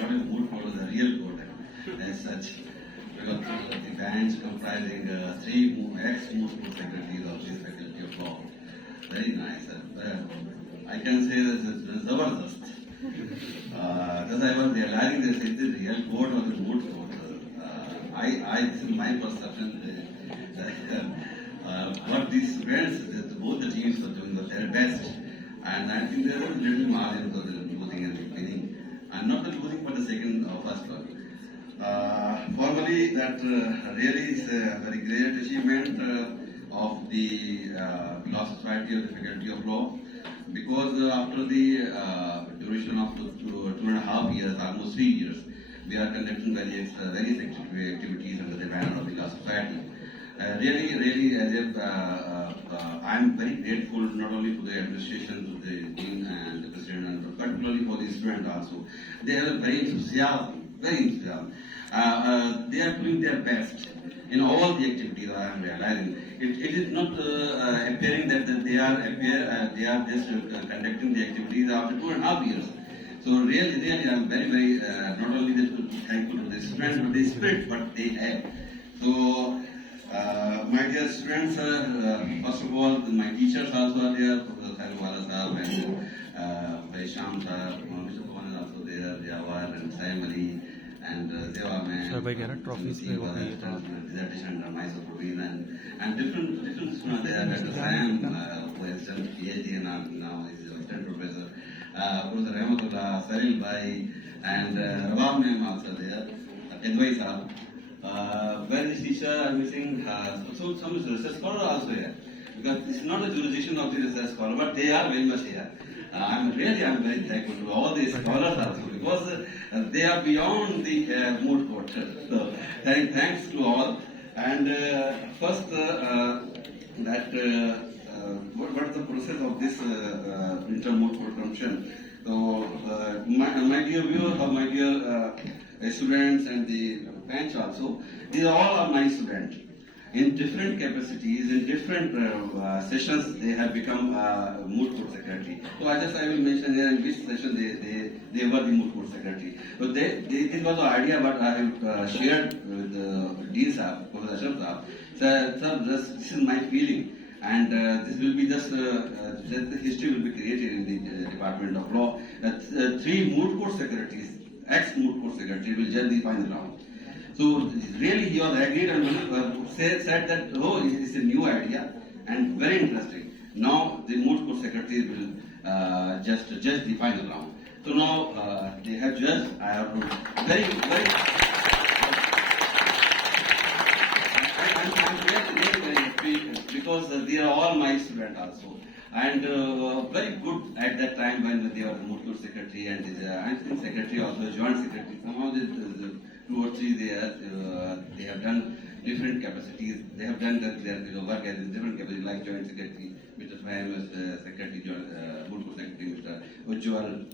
what is moot court is a real court as such. Because the bench comprising three ex-moot court secretaries of this faculty of law. Very nice. I can say that it's Zabardast. Because I was realizing this is the real court or the moot court. This is my perception. What these students, both the teams were doing their best. And I think there was a little margin for the losing in the beginning. And not the losing, but the second or first one. Formally, that really is a very great achievement of the Law Society of the Faculty of Law, because after the duration of 2.5 years, almost 3 years, we are conducting various activities under the banner of the Law Society. Really, as if I am very grateful not only to the administration, to the dean and the president, but particularly for the students also. They have a very enthusiasm. They are doing their best in all the activities. I am realizing it is not appearing that they are just conducting the activities after 2.5 years. So really, I am very not only thankful to the students, but the spirit what they have. So. My dear students, first of all, my teachers also are there, Professor Khairulwala Sahab and Sham Sahab, Mr. Pawan is also there, Jawar and Saim Ali and Seva Man, dissertation under my supervision, and different students there, Dr. Sam, who has done PhD and now is assistant professor, Professor Rahmatullah, Saril Bhai, and Rabab Ma'am also there, Edwai Sahab. Where this teacher are missing, so some research scholar also here, because this is not a jurisdiction of the research scholar, but they are very much here. I'm very thankful to all these scholars also, because they are beyond the moot court. So thanks to all. And first, what is the process of this inter-moot court commission? So my dear viewers, my dear students and the bench also, these all are my students. In different capacities, in different sessions, they have become moot court secretary. So I will mention here in which session they were the moot court secretary. So this was the idea what I have shared with the Dean Sahab, Professor Ashraf Sahab. Sir, this is my feeling. And this will be just the history will be created in the Department of Law. Three moot court secretaries, ex-moot court secretary will judge the final round. So really he was agreed and said that, oh, it's a new idea and very interesting. Now the moot court secretary will just judge the final round. So now they have judged. I have to I'm very happy because they are all my students also. And very good at that time when they were the moot court secretary and the secretary also, joint secretary. Somehow the 2 or 3 they have done different capacities. They have done their work as different capacities, like joint secretary, Mr. Fahim was secretary, moot court secretary, Mr. Ujjwal.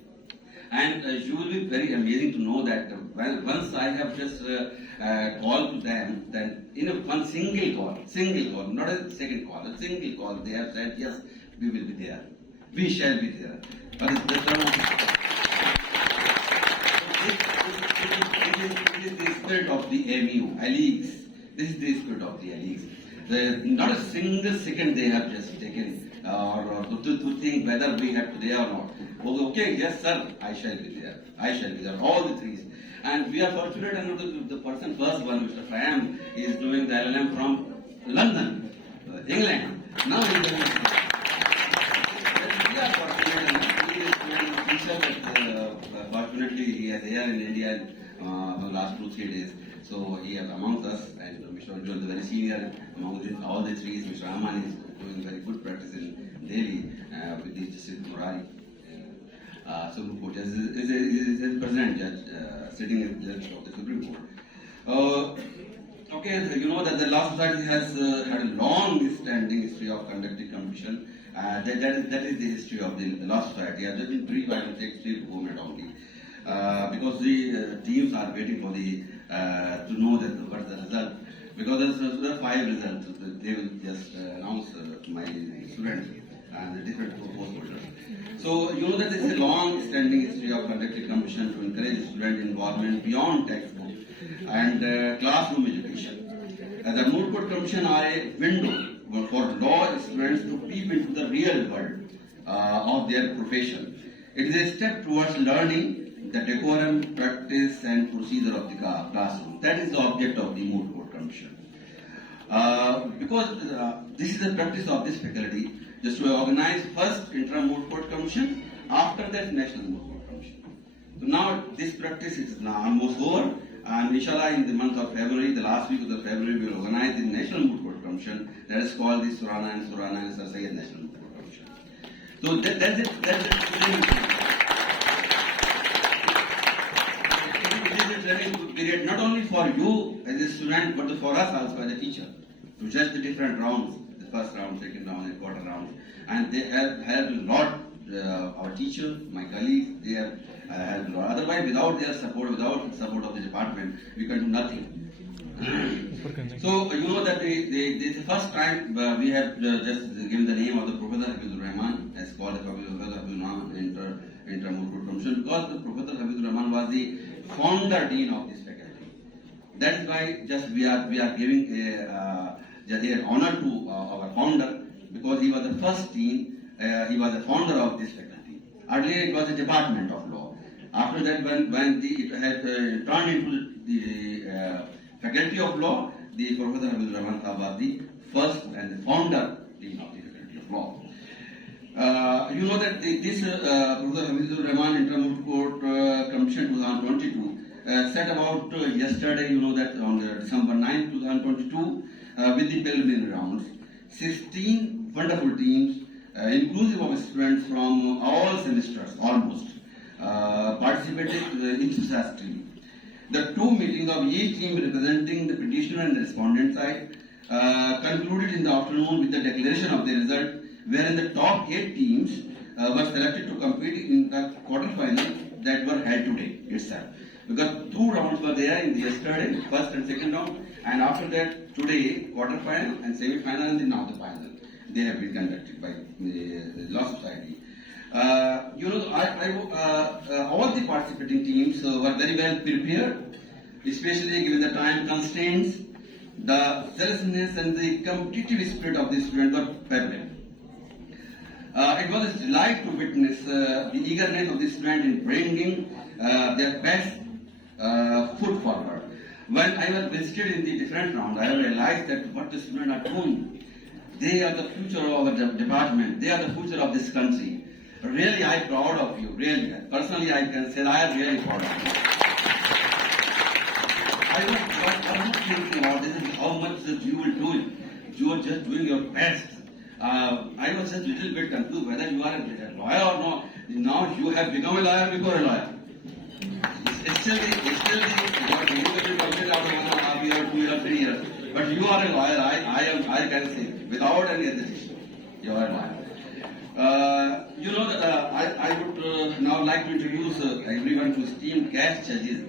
And you will be very amazing to know that once I have just called to them, then in one single call, not a second call, a single call, they have said, yes, we will be there. We shall be there. But it is the spirit of the MU, ALEAGS. This is the spirit of the ALEAGS. Not a single second they have just taken or to think whether we have to be there or not. Okay, yes sir, I shall be there. I shall be there. All the three. And we are fortunate enough the person first one, Mr. Fahim, is doing the LLM from London, England. Now he is doing we are fortunate enough. He is doing teacher, but fortunately he is here in India the last 2-3 days. So he is amongst us, and Mr. Ujjwal is very senior among all the three. Mr. Aman is doing very good practice in Delhi with the Justice Murari. Supreme Court is a president judge, sitting as judge of the Supreme Court. Okay, you know that the Law Society has had a long-standing history of conducting competition. That is the history of the Law Society. I have just been brief. I will take 3 to 4 minutes only, because the teams are waiting for the to know that what is the result. Because there are 5 results. They will just announce to my students and the different post holders. So you know that there is a long-standing history of conducting competition to encourage students student involvement beyond textbook and classroom education. The Moot Court Commission are a window for law students to peep into the real world of their profession. It is a step towards learning the decorum, practice and procedure of the classroom. That is the object of the Moot Court Commission. Because this is the practice of this faculty, just to organize first interim Moot Court Commission, after that national Moot Court Commission. So now this practice is now almost over, and inshallah in the month of February, the last week of the February, we will organize the national Moot Court Commission that is called the Surana and Sir Syed National Moot Court Commission. So that's it. It is a training period not only for you as a student, but for us also as a teacher. To judge the different rounds, the first round, second round, and quarter round, and they have helped a lot. Our teachers, my colleagues, they have helped a lot. Otherwise, without their support, without the support of the department, we can do nothing. So you know that this is the first time we have just given the name of the Professor Hafizur Rahman as called the Professor Hafizur Rahman Inter-Moot Court Commission, because the Professor Hafizur Rahman was the founder dean of this faculty. That is why just we are giving an honor to our founder, because he was the first dean. He was the founder of this faculty. Earlier it was a department of law. After that, when it had turned into the faculty of law, the Professor Hafizur Rahman was the first and the founder dean of the faculty of law. You know that this Professor Hafizur Rahman Inter-Moot Court Commission 2022 set about yesterday, you know that on December 9, 2022, with the preliminary rounds, 16 wonderful teams, inclusive of students from all semesters almost, participated enthusiastically. The two meetings of each team representing the petitioner and the respondent side concluded in the afternoon with the declaration of the result, wherein the top 8 teams were selected to compete in the quarterfinals that were held today itself. Because 2 rounds were there in the yesterday, first and second round, and after that today quarterfinal and semi-final, and then now the final. They have been conducted by the Law Society. You know, all the participating teams were very well prepared, especially given the time constraints. The zealousness and the competitive spirit of the students were prevalent. It was a delight to witness the eagerness of the students in bringing their best foot forward. When I was visited in the different rounds, I realized that what the students are doing, they are the future of our department. They are the future of this country. Really, I am proud of you. Really, personally, I can say I am really proud of you. I was not thinking about this, how much that you will do it. You are just doing your best. I was just a little bit confused whether you are a lawyer or not. Now you have become a lawyer before a lawyer. It's still you are individually committed after 1.5 years, 2 years, 3 years. But you are a lawyer. I can say without any hesitation, you are a lawyer. You know that I would now like to introduce everyone to esteemed guest judges.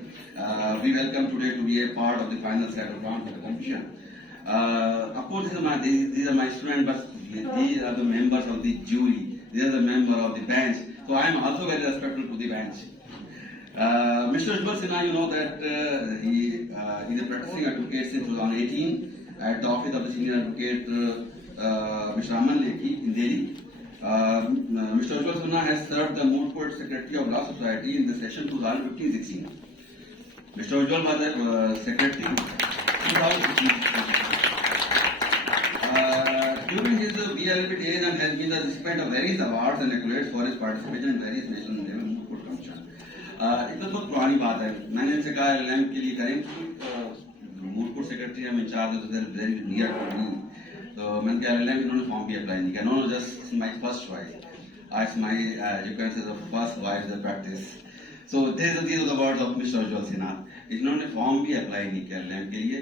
We welcome today to be a part of the final set of round of the commission. Of course, these are my students, but these are the members of the jury. These are the members of the bench. So I am also very respectful to the bench. Mr. Ujjwal Sinha, you know that he is a practicing advocate since 2018 at the office of the senior advocate Mr. Aman Lekhi in Delhi. Mr. Ujjwal Sinha has served the Moot Court Secretary of Law Society in the session 2015-16. Mr. Ujjwal was the secretary in 2015. During his BLB days and has been the recipient of various awards and accolades for his participation in various national level Moot Court Commission. एक तो बहुत पुरानी बात है, मैंने इनसे कहा LLM के लिए करें, मूट कोर्ट सेक्रेटरी हम इंचार्ज होते थे, वेरी नियर टू मी, तो मैंने कहा LLM इन्होंने फॉर्म भी अप्लाई नहीं किया, know just my first choice, it's my you can say the first wife the practice. So these are the words of Mr. Ujjwal Sinha. इन्होंने form भी apply नहीं किया LLM के लिए,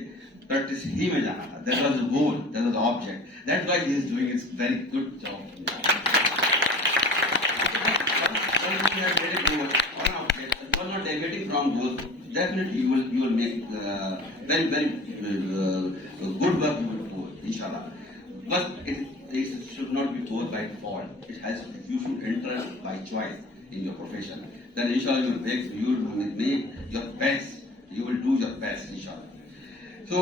प्रैक्टिस ही में जाना था, that was the goal, that was the object, that's why he is doing his very good job. Not deviating from those, definitely you will make very good work you will do, inshallah. But it should not be forced by default. You should enter by choice in your profession. Then inshallah you will make So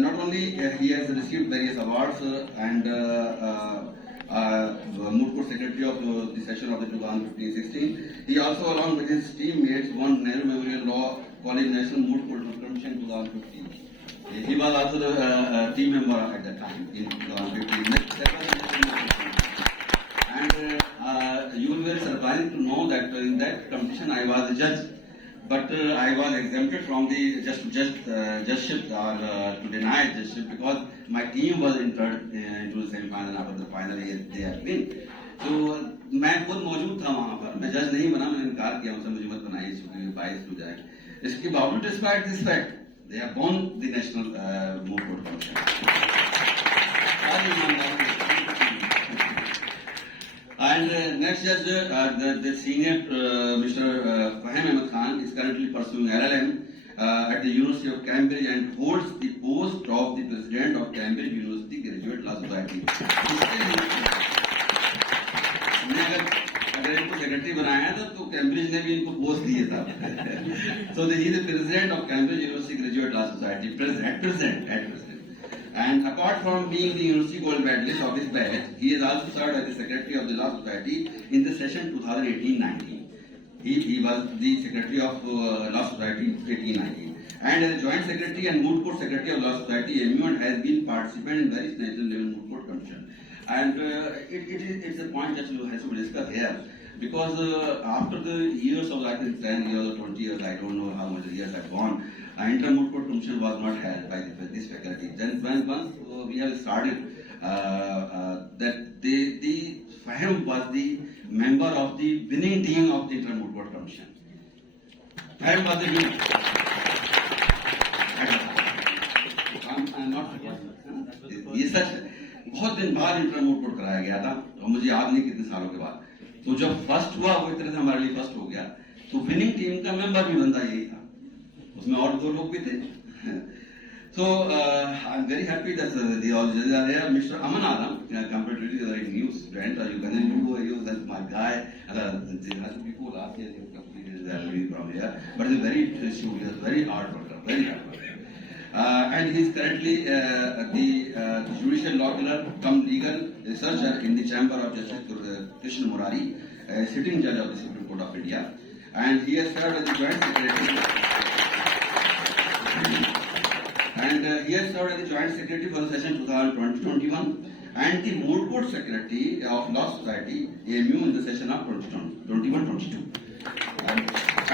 not only he has received various awards Moot Court Secretary of the session of the 2015-16, he also along with his teammates won Nehru Memorial Law College National Moot Court Commission 2015. He was also the team member at that time in 2015. And you will be very surprised to know that in that competition I was a judge. But I was exempted from the judgeship or to deny judgeship because my team was entered into the semi-final after the final they had been. तो मैं खुद मौजूद था वहाँ पर, मैं जज नहीं बना, मैंने इनकार किया उनसे, मुझे मत बनाइए क्योंकि बाइस हो जाए. इसके बावजूद despite this fact, they have won the national Moot Court Commission. And next judge, the senior Mr. Fahim Ahmed Khan is currently pursuing LLM at the University of Cambridge and holds the post of the president of Cambridge University Graduate Law Society. अगर इनको secretary बनाया था तो Cambridge ने भी इनको post दिया था. So he is the president of Cambridge University Graduate Law Society at present. And apart from being the University Gold Medalist of his batch, he has also served as the Secretary of the Law Society in the session 2018-19. He was the Secretary of Law Society 18-19. And as a Joint Secretary and Moot Court Secretary of Law Society, MU and has been participant in various national level Moot Court Commission. And it's a point that you have to discuss here. Because after the years of like 10 years or 20 years, I don't know how much years have gone, Inter-Moot Court Commission was not held by this faculty. Then once we have started that the Fahim was the member of the winning team of the Inter-Moot Court Commission. Fahim was the winner. I'm not ये सच बहुत दिन बाद इंटर-मूट court कराया गया था और मुझे याद नहीं कितने सालों के बाद. तो जब फर्स्ट हुआ वो इतने से हमारे लिए फर्स्ट हो गया तो विनिंग टीम का मेंबर भी बंदा यही था, उसमें और दो लोग भी थे. So I'm very happy that the all judges are here. Mr. Aman Adam, comparatively a very new student, you that's my guy. Before last year he completed his LLB from here, but he's very studious, very hard worker, very hard worker. And he is currently the judicial law clerk cum legal researcher in the Chamber of Justice Krishna Murari, sitting judge of the Supreme Court of India, and he has served as the joint secretary. And he has served as the joint secretary for the session 2020-21 and the Moot Court Secretary of Law Society AMU in the session of 2021-22.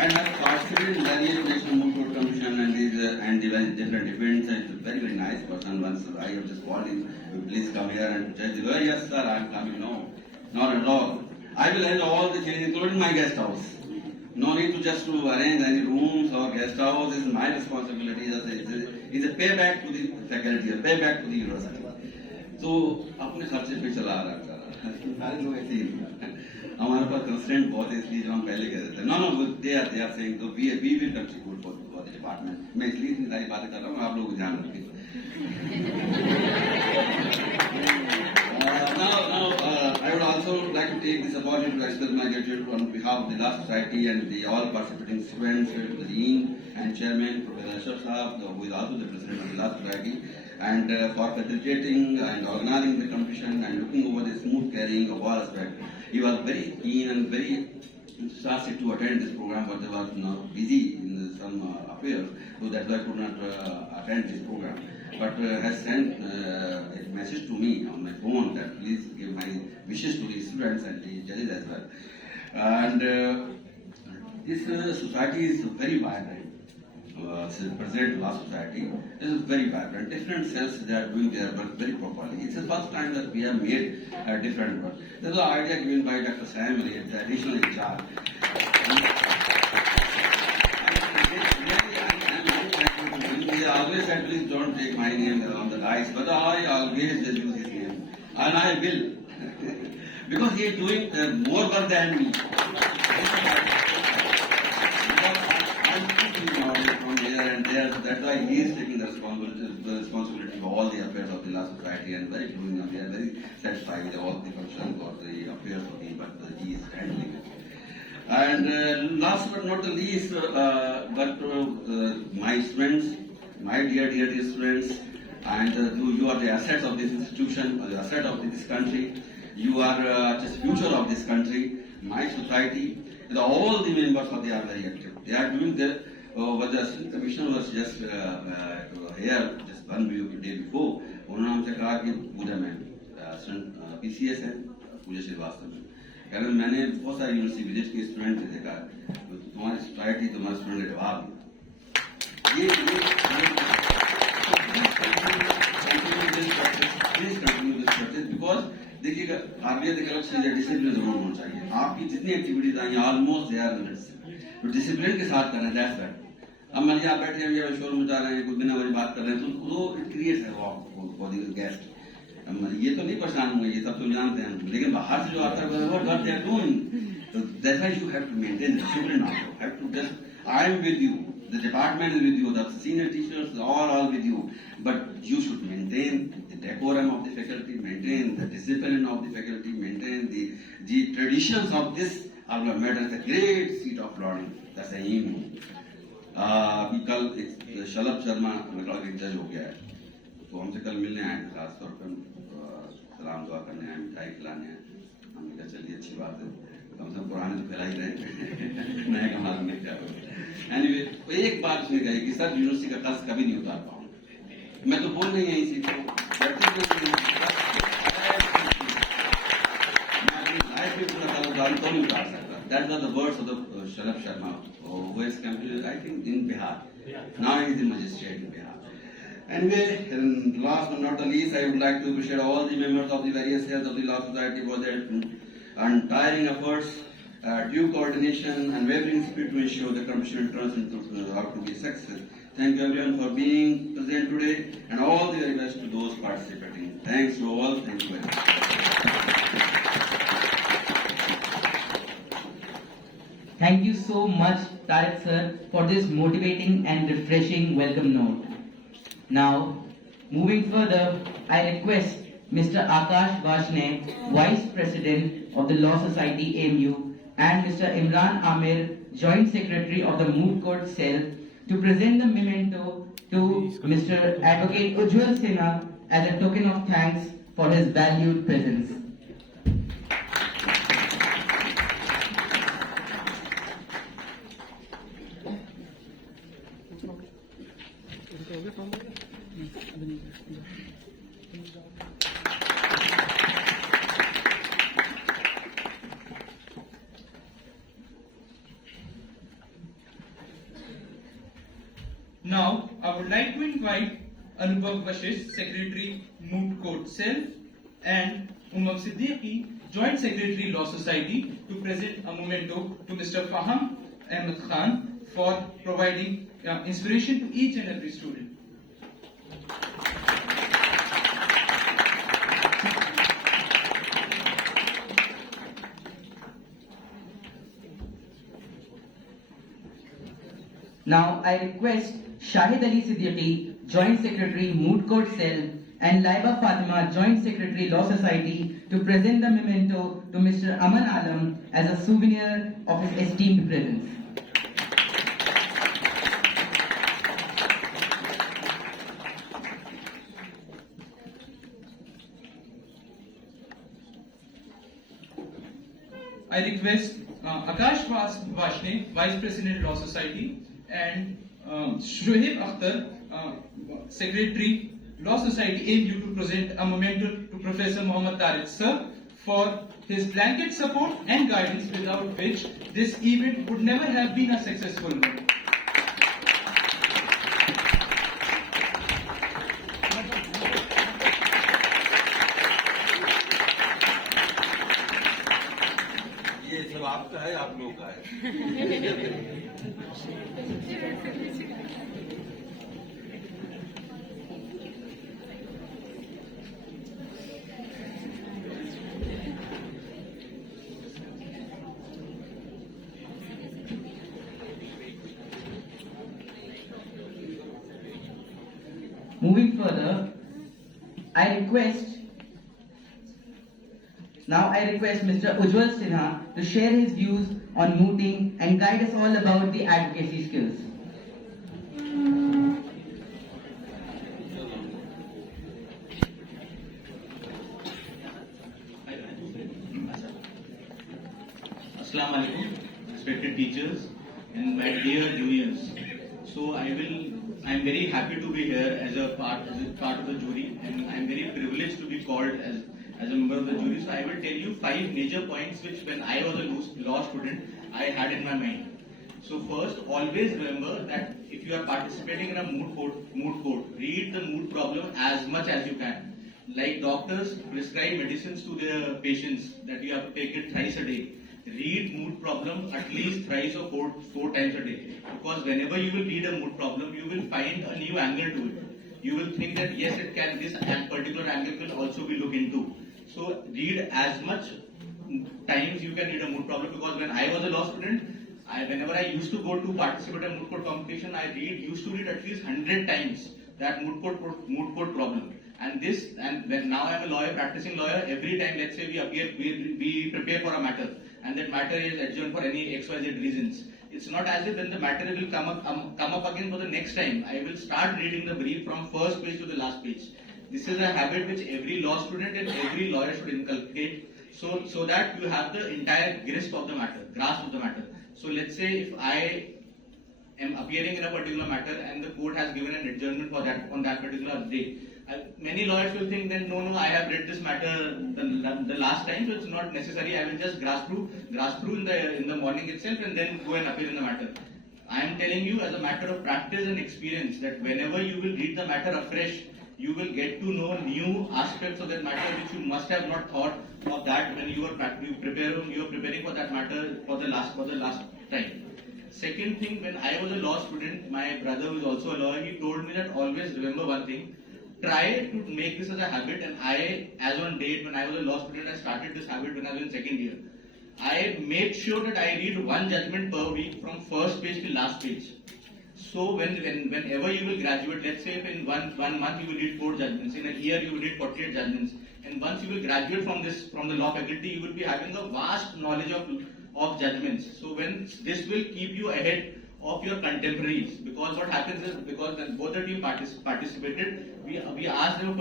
And has participated in various national Moot Court Commission and different events. And he's a very, very nice person. Once I have just called him, please come here and judge. Yes, sir, I'm coming. No, not at all. I will handle all the things, including my guest house. No need to just to arrange any rooms or guest house. This is my responsibility. It's a payback to the faculty, a payback to the university. So, अपने खर्चे पे चला रहा है. सारे लोग ऐसे ही हमारे पास कंस्टेंट बहुत है, इसलिए जो हम पहले कह देते हैं no they are saying so we will contribute for the department. मैं इसलिए इतनी सारी बातें कर रहा हूँ, आप लोग ध्यान रखें. Now I would also like to take this opportunity to express my gratitude on behalf of the Law Society and the all participating students, the Dean and Chairman, Professor Ashraf Saab, who is also the President of the Law Society, and for facilitating and organizing the competition and looking over the smooth carrying of all aspects. He was very keen and very enthusiastic to attend this program, but they was busy in some affairs, so that's why I could not attend this program. But has sent a message to me on my phone that please give my wishes to the students and the judges as well. And this society is very vibrant. President Law Society. This is very vibrant. Different cells they are doing their work very properly. It's the first time that we have made a different work. There's an idea given by Dr. Sam Ali, the additional in charge. He always said, please don't take my name on the dice, but I always just use his name. And I will. Because he is doing more work than me. That's why he is taking the responsibility for all the affairs of the Law Society and very doing. We are very satisfied with all the functions or the affairs of him, but he is handling it. And last but not the least, my students, my dear students, and you are the assets of this institution, or the asset of this country. You are just future of this country, my society. All the members of they are very active. They are doing their. But the assistant commissioner was just here just 1 day before. उन्होंने हमसे कहा कि पूजा ma'am PCS है पूजा श्रीवास्तव में, कारण मैंने बहुत सारे यूनिवर्सिटी विजिट के स्टूडेंट से देखा तुम्हारी सोसाइटी तुम्हारे स्टूडेंट जवाब ये बिकॉज देखिएगा काबिलियत एक अलग चीज है, डिसिप्लिन जरूर होना चाहिए। आपकी जितनी activities I almost they are limits, तो डिसिप्लिन के साथ करना दैट्स दैट। अब मान लीजिए आप बैठे हैं या शोर मचा रहे हैं, कुछ बिना वजह बात कर रहे हैं, तो वो इट क्रिएट्स है फॉर द गेस्ट। ये तो नहीं परेशान होंगे, ये सब तो जानते हैं, लेकिन बाहर से जो आता है what they are doing, so that's why you have to maintain the discipline also. Have to just, I am with you, the department is with you, the senior teachers are all with you, but you should maintain the decorum of the faculty, maintain the discipline of the faculty, maintain the traditions of this urban matter. It's a great seat of learning. That's the aim. अभी कल एक शलभ शर्मा लड़का एक जज हो गया है, तो हमसे कल मिलने आए थे, खासतौर पर सलाम दुआ करने आए, मिठाई खिलाने आए। हमने कहा चलिए अच्छी बात है, कम से कम पुराने तो फैला ही रहे नए कमाल में क्या हो। एनीवे एक बात उसने कही कि सर यूनिवर्सिटी का कर्ज कभी नहीं उतार पाऊंगा। मैं तो बोल रही हूँ इसी को लाइफ में पूरा कर्ज उतार तो नहीं उतार सकता। That was the words of the Shalabh Sharma, who is campus, I think, in Bihar. Now he is the magistrate in Bihar. Anyway, and last but not the least, I would like to appreciate all the members of the various heads of the Law Society for their untiring efforts, due coordination, and wavering spirit to ensure the competition turns out to be a success. Thank you everyone for being present today, and all the very best to those participating. Thanks to all. Thank you very much. Thank you so much, Tariq sir, for this motivating and refreshing welcome note. Now, moving further, I request Mr. Akash Vashne, Vice President of the Law Society AMU, and Mr. Imran Amir, Joint Secretary of the Moot Court Cell, to present the memento to Mr. Advocate Ujjwal Sinha as a token of thanks for his valued presence. Now, I would like to invite Anubhav Vashisht, Secretary, Moot Court Cell, and Umam Siddiqui, Joint Secretary, Law Society, to present a memento to Mr. Faham Ahmed Khan for providing inspiration to each and every student. Now I request Shahid Ali Siddiqui, Joint Secretary, Moot Court Cell, and Laiba Fatima, Joint Secretary, Law Society, to present the memento to Mr. Aman Alam as a souvenir of his esteemed presence. I request Akash Vashne, Vice President, Law Society, and Shoaib Akhtar, Secretary, Law Society, AMU, to present a memento to Professor Muhammad Tariq Sir for his blanket support and guidance, without which this event would never have been a successful one. ये सब आपका है, आप लोगों का है। Moving further, I request Mr. Ujjwal Sinha to share his views on mooting and guide us all about the advocacy skills. So I'm very happy to be here as a part of the jury, and I'm very privileged to be called as a member of the jury. So I will tell you 5 major points which, when I was a law student, I had in my mind. So first, always remember that if you are participating in a moot court, read the moot problem as much as you can. Like doctors prescribe medicines to their patients that you have to take it thrice a day. Read moot problem at least thrice or four times a day. Because whenever you will read a moot problem, you will find a new angle to it. You will think that yes, it can, this particular angle will also be looked into. So read as much times you can read a moot problem, because when I was a law student, whenever I used to go to participate in moot court competition, I used to read at least 100 times that moot court problem. And when now I am a lawyer, practicing lawyer, every time, let's say we prepare for a matter, and that matter is adjourned for any XYZ reasons. It's not as if then the matter will come up again for the next time. I will start reading the brief from first page to the last page. This is a habit which every law student and every lawyer should inculcate, so that you have the entire grasp of the matter. So let's say if I am appearing in a particular matter and the court has given an adjournment for that on that particular day, many lawyers will think that no, I have read this matter the last time, so it's not necessary. I will just grasp through in the morning itself and then go and appear in the matter. I am telling you as a matter of practice and experience that whenever you will read the matter afresh, you will get to know new aspects of that matter which you must have not thought of that when you were preparing for that matter for the last time. Second thing, when I was a law student, my brother who is also a lawyer, he told me that always remember one thing. Try to make this as a habit, and as on date, when I was a law student, I started this habit when I was in second year. I made sure that I read one judgment per week from first page to last page. So whenever you will graduate, let's say if in one month you will read 4 judgments, in a year you will read 48 judgments, and once you will graduate from the law faculty, you will be having a vast knowledge of judgments. So this will keep you ahead of your contemporaries, because what happens is, because when both the team participated, we asked them a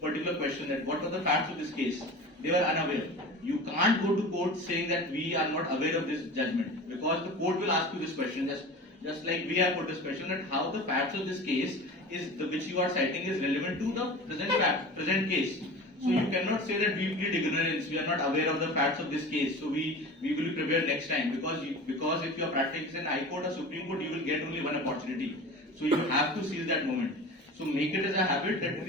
particular question, that what were the facts of this case. They were unaware. You can't go to court saying that we are not aware of this judgment, because the court will ask you this question, just like we have put this question, that how the facts of this case which you are citing is relevant to the present case. So you cannot say that we plead ignorance, we are not aware of the facts of this case, so we will be prepared next time, because if you are practicing in High Court or Supreme Court, you will get only one opportunity. So you have to seize that moment. So make it as a habit that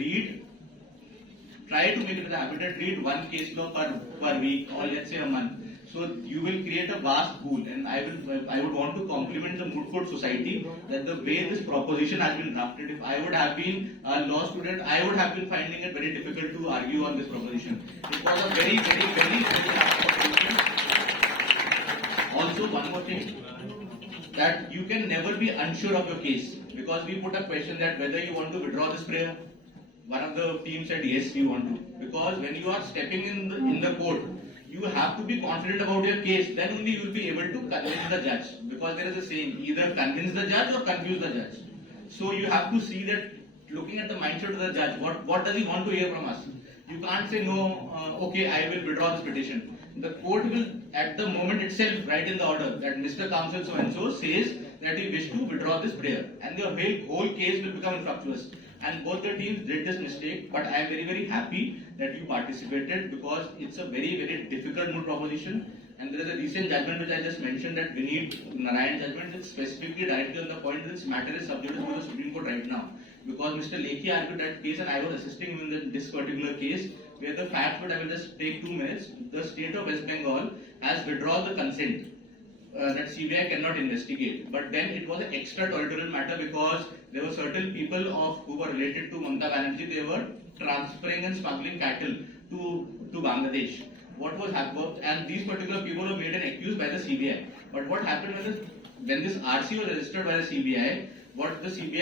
try to make it as a habit that read one case law per week, or let's say a month. So you will create a vast pool, and I would want to compliment the Moot Court Society that the way this proposition has been drafted. If I would have been a law student, I would have been finding it very difficult to argue on this proposition. It was a very proposition. Also, one more thing, that you can never be unsure of your case, because we put a question that whether you want to withdraw this prayer. One of the team said yes, we want to, because when you are stepping in the court, you have to be confident about your case. Then only you will be able to convince the judge, because there is a saying, either convince the judge or confuse the judge. So you have to see that, looking at the mindset of the judge, what does he want to hear from us? You can't say no, okay, I will withdraw this petition. The court will at the moment itself write in the order that Mr. Counsel so and so says that he wished to withdraw this prayer, and the whole case will become infructuous. And both the teams did this mistake, but I am very happy that you participated, because it's a very difficult moot proposition. And there is a recent judgment which I just mentioned, that Vineet Narayan judgment, that specifically directly on the point that this matter is subject to the Supreme Court right now. Because Mr. Lekhi argued that case, and I was assisting him in this particular case, where the fact, but I will just take 2 minutes. The state of West Bengal has withdrawn the consent that CBI cannot investigate. But then it was an extraterritorial matter, because there were certain people who were related to Mamata Banerjee. They were transferring and smuggling cattle to Bangladesh. What was happened, and these particular people were made an accused by the CBI. But what happened when this RC was registered by the CBI? What the state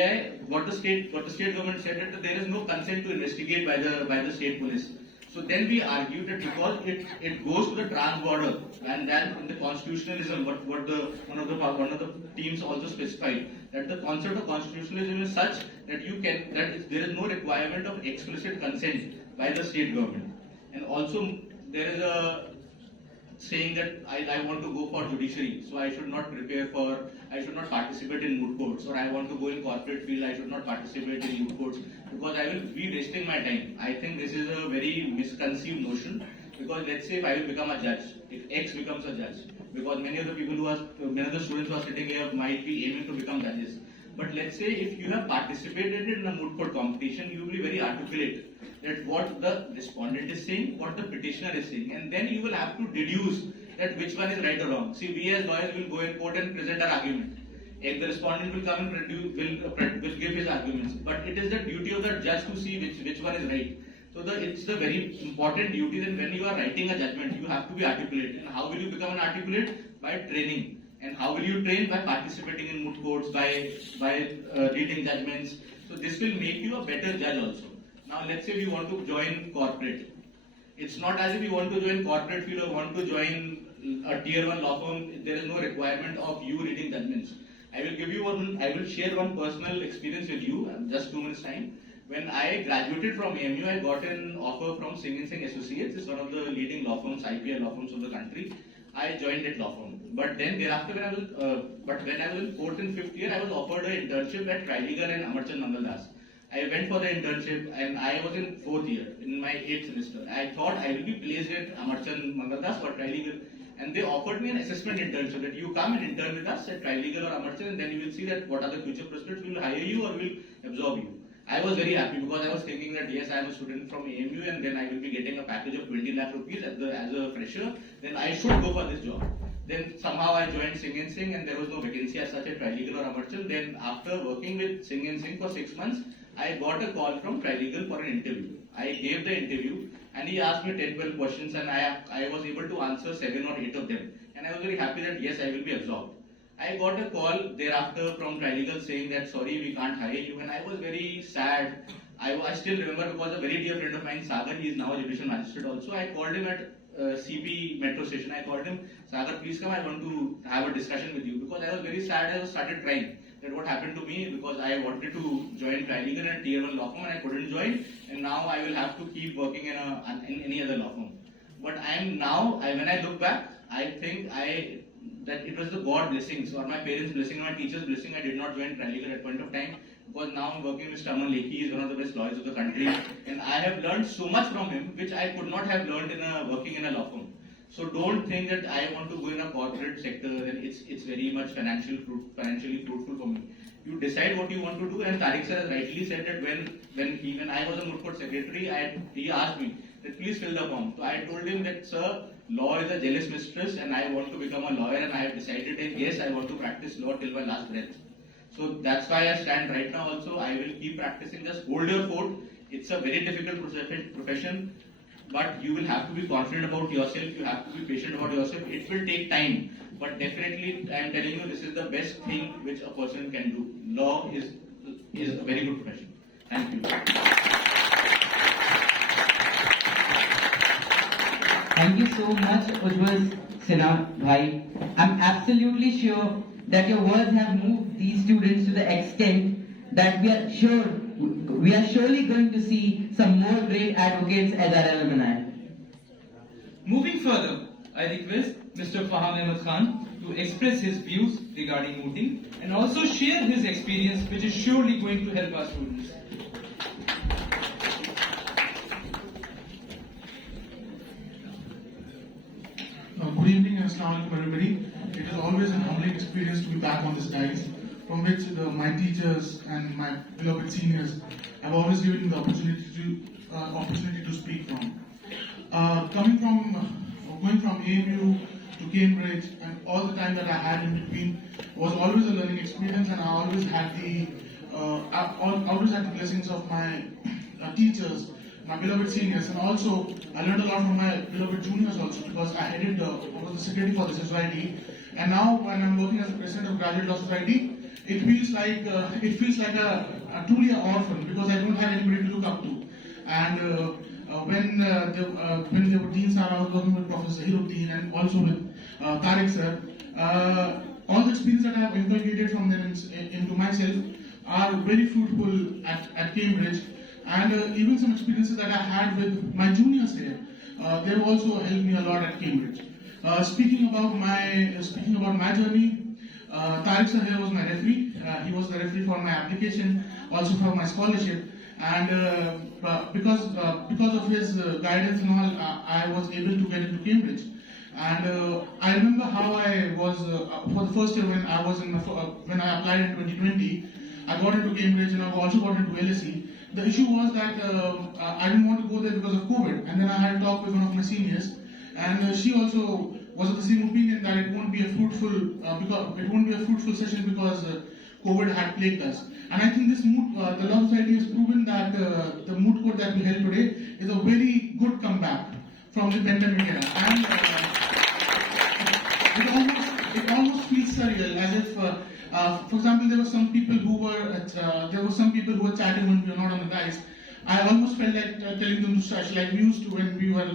government said, that there is no consent to investigate by the state police. So then we argued that because it goes to the trans-border, and then in the constitutionalism, one of the teams also specified that the concept of constitutionalism is such that there is no requirement of explicit consent by the state government. And also there is saying that I want to go for judiciary, so I should not participate in moot courts, or I want to go in corporate field, I should not participate in moot courts because I will be wasting my time. I think this is a very misconceived notion, because let's say if I will become a judge, if X becomes a judge, because many of the students who are sitting here might be aiming to become judges. But let's say if you have participated in a moot court competition, you will be very articulate that what the respondent is saying, what the petitioner is saying, and then you will have to deduce that which one is right or wrong. See, we as lawyers will go in court and present our argument. If the respondent will come and will give his arguments, but it is the duty of the judge to see which one is right. So it's the very important duty that when you are writing a judgment, you have to be articulate. And how will you become an articulate? By training. And how will you train? By participating in moot courts, by reading judgments. So this will make you a better judge also. Now let's say we want to join corporate. It's not as if we want to join corporate field or want to join a tier 1 law firm. There is no requirement of you reading judgments. I will share one personal experience with you, just 2 minutes time. When I graduated from AMU, I got an offer from Singh & Singh Associates. It's one of the leading law firms, IPL law firms of the country. I joined that law firm. But then thereafter, when I was in 4th and 5th year, I was offered an internship at Trilegal and Amarchand Mangaldas. I went for the internship and I was in 4th year, in my 8th semester. I thought I will be placed at Amarchand Mangaldas or Trilegal. And they offered me an assessment internship that you come and intern with us at Trilegal or Amarchand, and then you will see that what are the future prospects, we will hire you or we will absorb you. I was very happy because I was thinking that yes, I am a student from AMU and then I will be getting a package of 20 lakh rupees as a fresher, then I should go for this job. Then somehow I joined Singh & Singh and there was no vacancy as such at Trilegal or Amarchand. Then after working with Singh & Singh for 6 months, I got a call from Trilegal for an interview. I gave the interview and he asked me 10-12 questions and I was able to answer 7 or 8 of them. And I was very happy that yes, I will be absorbed. I got a call thereafter from Trilegal saying that sorry, we can't hire you, and I was very sad. I still remember because a very dear friend of mine, Sagar, he is now a judicial magistrate also. I called him at CP metro station. I called him, Sagar, please come, I want to have a discussion with you, because I was very sad. I started crying that what happened to me, because I wanted to join Trilegal and tier 1 law firm and I couldn't join, and now I will have to keep working in any other law firm. But when I look back, I think that it was the God blessings or my parents' blessing or my teachers' blessing. I did not join Trilegal at point of time, because now I'm working with Mr. Aman Lekhi. He is one of the best lawyers of the country, and I have learned so much from him which I could not have learned working in a law firm. So don't think that I want to go in a corporate sector and it's very much financially fruitful for me. You decide what you want to do, and Tariq sir has rightly said that when I was a moot court secretary, he asked me that please fill the form. So I told him that sir, law is a jealous mistress and I want to become a lawyer, and I have decided that yes, I want to practice law till my last breath. So that's why I stand right now also. I will keep practicing. Just hold your fort. It's a very difficult profession, but you will have to be confident about yourself. You have to be patient about yourself. It will take time, but definitely I am telling you, this is the best thing which a person can do. Law is a very good profession. Thank you. Thank you so much, Ujjwal Sinha Bhai. I'm absolutely sure that your words have moved these students to the extent that we are surely going to see some more great advocates as our alumni. Moving further, I request Mr. Faham Ahmed Khan to express his views regarding mooting and also share his experience, which is surely going to help our students. Good evening and Assalamu alaikum everybody. It is always an humbling experience to be back on this dais, from which my teachers and my beloved seniors have always given me the opportunity to speak from. Going from AMU to Cambridge, and all the time that I had in between was always a learning experience, and I always had the blessings of my teachers, my beloved seniors, and also I learned a lot from my beloved juniors also, because I was the secretary for the society, and now when I'm working as the president of Graduate Law Society, it feels like a truly an orphan, because I don't have anybody to look up to. And when there were deans, I was working with Professor Zahiruddin and also with Tariq sir. All the experience that I have inculcated from them into myself are very fruitful at Cambridge. And even some experiences that I had with my juniors here, they have also helped me a lot at Cambridge. Speaking about my journey, Tariq sir here was my referee. He was the referee for my application, also for my scholarship. And because of his guidance and all, I was able to get into Cambridge. And I remember how I was for the first year when I applied in 2020. I got into Cambridge and I also got into LSE. The issue was that I didn't want to go there because of COVID. And then I had a talk with one of my seniors, and she also was of the same opinion that it won't be a fruitful session because COVID had plagued us. And I think the Law Society has proven that the moot court that we held today is a very good comeback from the pandemic era. And it almost feels surreal, as if, for example, there were some people who were chatting when we were not on the dais. I almost felt like telling them to shush, like we used to when we were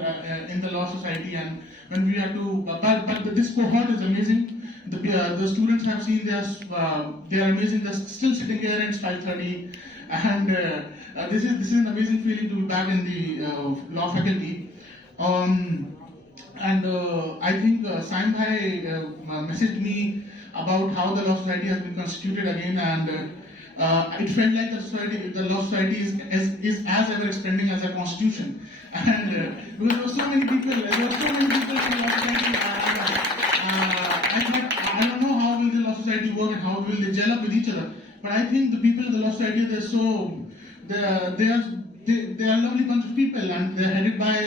in the Law Society, and when we had to. But this cohort is amazing. The students have seen they are amazing. They're still sitting here at 5:30, and this is an amazing feeling to be back in the law faculty. And I think Saim Bhai messaged me about how the Law Society has been constituted again, and it felt like the Law Society is as ever expanding as a constitution. And because there were so many people in the Law Society, I thought, I don't know how will the Law Society work and how will they gel up with each other. But I think the people in the Law Society, they are a lovely bunch of people, and they're headed by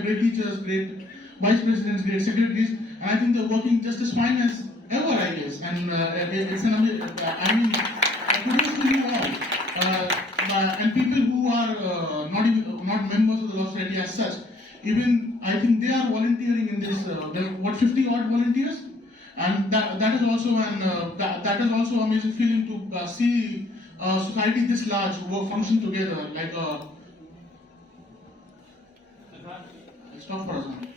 great teachers, great vice presidents, great secretaries, and I think they're working just as fine as ever, I guess. And it's an amazing. Kudos to you all. And people who are not members of the Law Society as such, even I think they are volunteering in this. There are 50 odd volunteers, and that is also an amazing feeling to see a society this large function together like a. Stop for a second.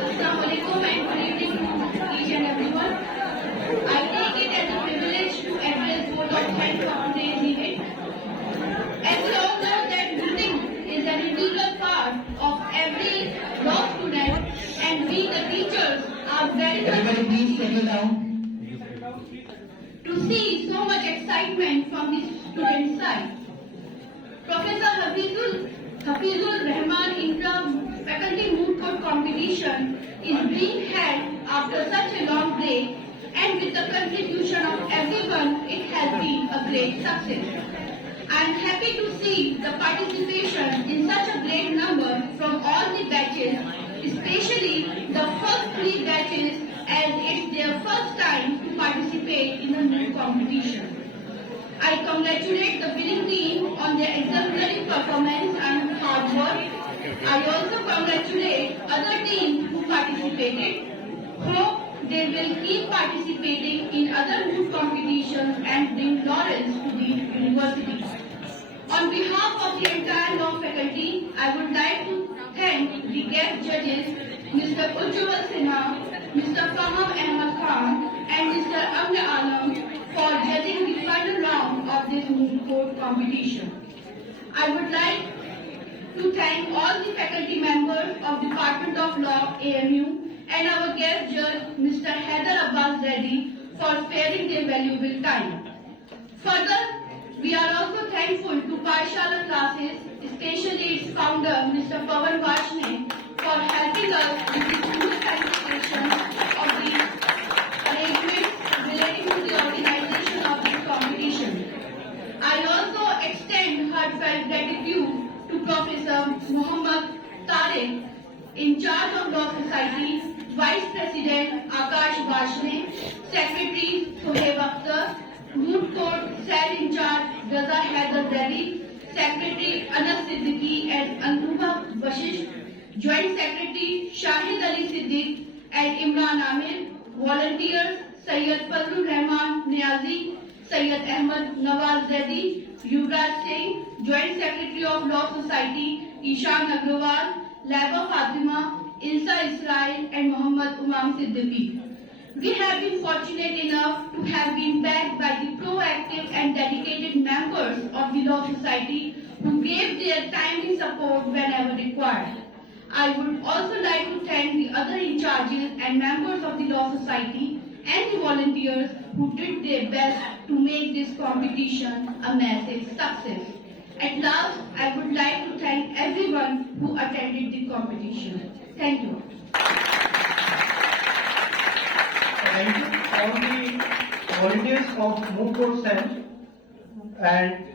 Assalamualaikum and good evening to each and everyone. I take it as a privilege to address both of thanks on today's event. As we all know that voting is an integral part of every law student, and we the teachers are very Everybody please settle down. to see so much excitement from the student side. Professor Hafizul Rahman Intra-Faculty Moot Court Competition is being held after such a long break, and with the contribution of everyone, it has been a great success. I am happy to see the participation in such a great number from all the batches, especially the first 3 batches, as it's their first time to participate in a new competition. I congratulate the winning team on their exemplary performance and hard work. I also congratulate other teams who participated. Hope they will keep participating in other moot competitions and bring laurels to the university. On behalf of the entire law faculty, I would like to thank the guest judges, Mr. Ujjwal Sinha, Mr. Faham Ahmad Khan, and Mr. Amna Alam for judging the final round of this moot court competition. I would like to thank all the faculty members of Department of Law, AMU, and our guest judge, Mr. Haider Abbas Reddy, for sparing their valuable time. Further, we are also thankful to Pathshala classes, especially its founder, Mr. Pawan Vashne, for helping us with the smooth participation of the arrangements relating to the organization of this competition. I also extend heartfelt gratitude to Professor Muhammad Tariq, in charge of Law Society, Vice President Akash Vashne, Secretary Sohaib Akhtar, Moot Court Cell in charge Raza Haider Reddy, Secretary Anas Siddiqui and Anubhav Vashish, Joint Secretary Shahid Ali Siddiq and Imran Amir, volunteers Sayyid Fazlur Rahman Niazi, Syed Ahmad Nawaz Zaidi, Yuvraj Singh, Joint Secretary of Law Society, Ishan Agrawal, Laba Fatima, Ilsa Israel, and Muhammad Umam Siddiqui. We have been fortunate enough to have been backed by the proactive and dedicated members of the Law Society who gave their timely support whenever required. I would also like to thank the other in charges and members of the Law Society and the volunteers who did their best to make this competition a massive success. At last, I would like to thank everyone who attended the competition. Thank you. Thank you all the volunteers of Moot Court Cell and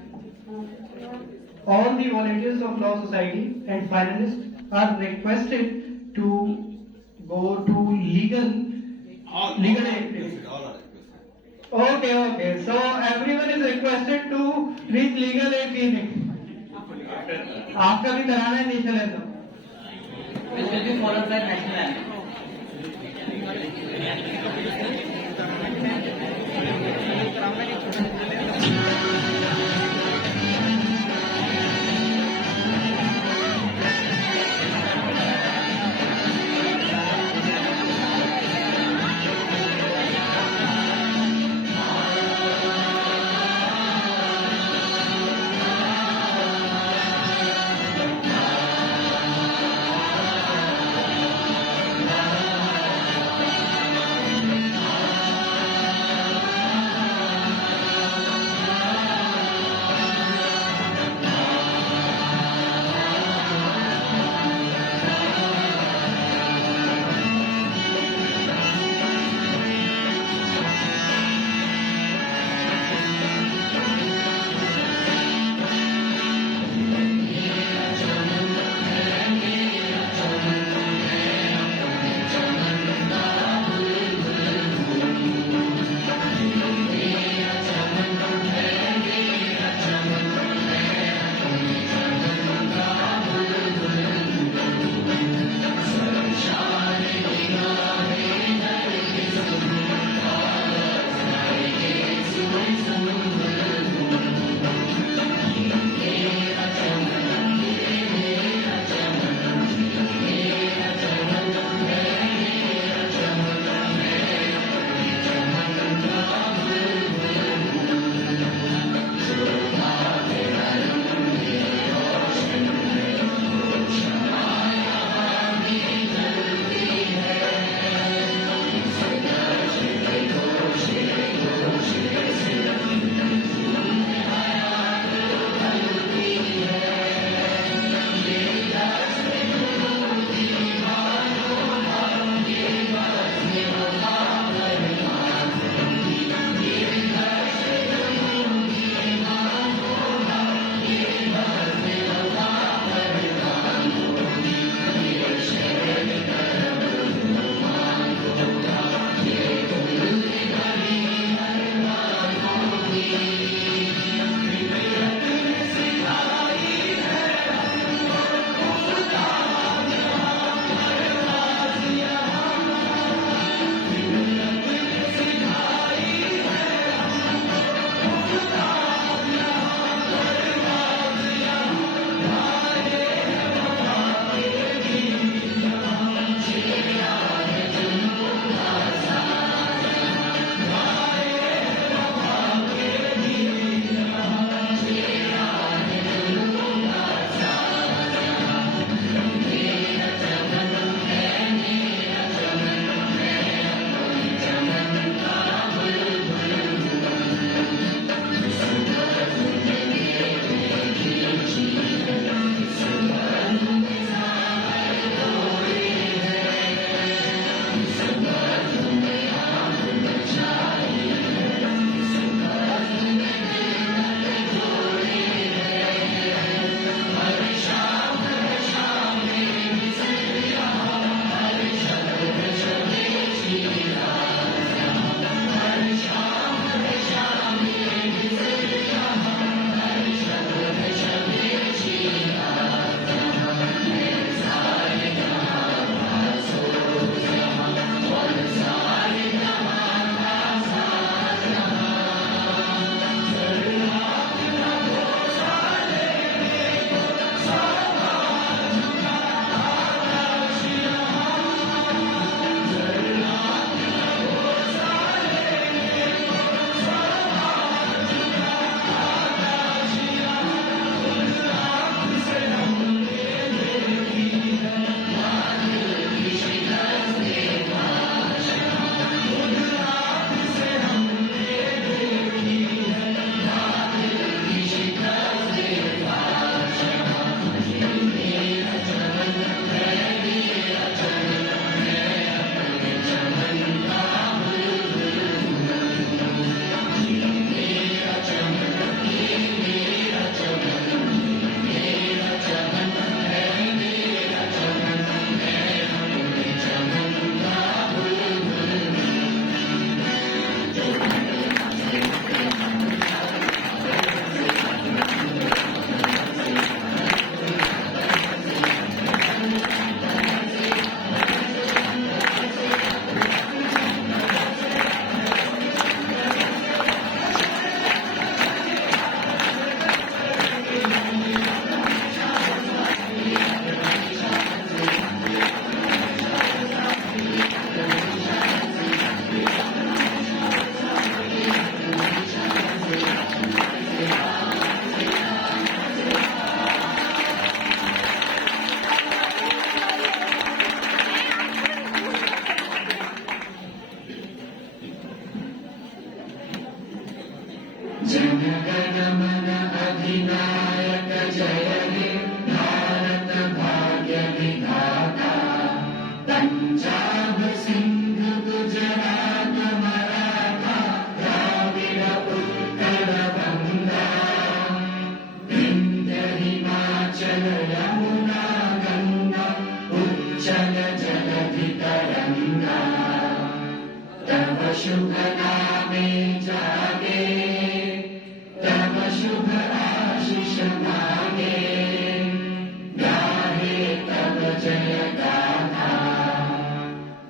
all the volunteers of Law Society and finalists are requested to go to legal aid. Okay. So everyone is requested to reach legal aid clinic after the Tarana initial anthem. Which will be followed by national anthem. शुभ नामे जागे, तब शुभ आशीष मांगे, गाहे तब जय गाथा।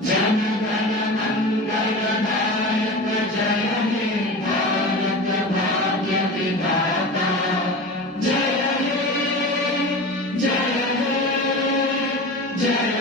जन गण मंगलदायक जय हे भारत भाग्य विधाता। जय हे जय हे जय